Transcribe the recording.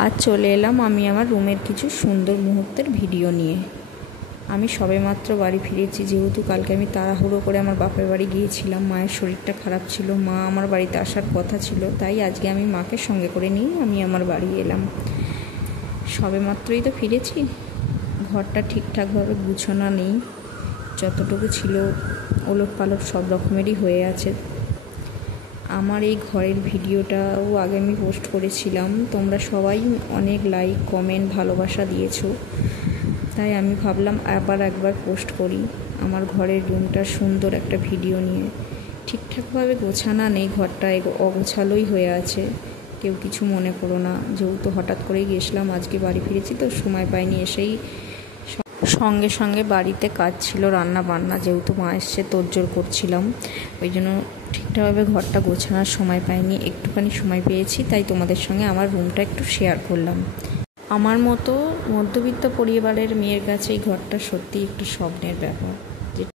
আজ চলে এলাম আমি আমার রুমের কিছু সুন্দর মুহূর্তের ভিডিও নিয়ে। আমি সবেমাত্র বাড়ি ফিরেছি, যেহেতু কালকে আমি তাড়াহুড়ো করে আমার বাপের বাড়ি গিয়েছিলাম। মায়ের শরীরটা খারাপ ছিল, মা আমার বাড়িতে আসার কথা ছিল, তাই আজকে আমি মাকে সঙ্গে করে নিয়ে আমি আমার বাড়ি এলাম। সবেমাত্রই তো ফিরেছি, ঘরটা ঠিকঠাকভাবে গুছানো নেই, যতটুকু ছিল ওলটপালট সব রকমেরই হয়ে আছে। আমার এই ঘরের ভিডিওটাও আগে আমি পোস্ট করেছিলাম, তোমরা সবাই অনেক লাইক কমেন্ট ভালোবাসা দিয়েছো, তাই আমি ভাবলাম আবার একবার পোস্ট করি আমার ঘরের রুমটা সুন্দর একটা ভিডিও নিয়ে। ঠিকঠাকভাবে গোছানো নেই, ঘরটা অগোছালোই হয়ে আছে, কেউ কিছু মনে করো না। যেহেতু হঠাৎ করেই গেছিলাম, আজকে বাড়ি ফিরেছি তো সময় পাইনি, এসেই সঙ্গে সঙ্গে বাড়িতে কাজ ছিল, রান্না বান্না, যেহেতু মা এসছে তোড়জোড় করছিলাম, ওই জন্য ঠিকঠাকভাবে ঘরটা গোছানোর সময় পাইনি। একটুখানি সময় পেয়েছি, তাই তোমাদের সঙ্গে আমার রুমটা একটু শেয়ার করলাম। আমার মতো মধ্যবিত্ত পরিবারের মেয়ের কাছে এই ঘরটা সত্যিই একটু স্বপ্নের ব্যাপার।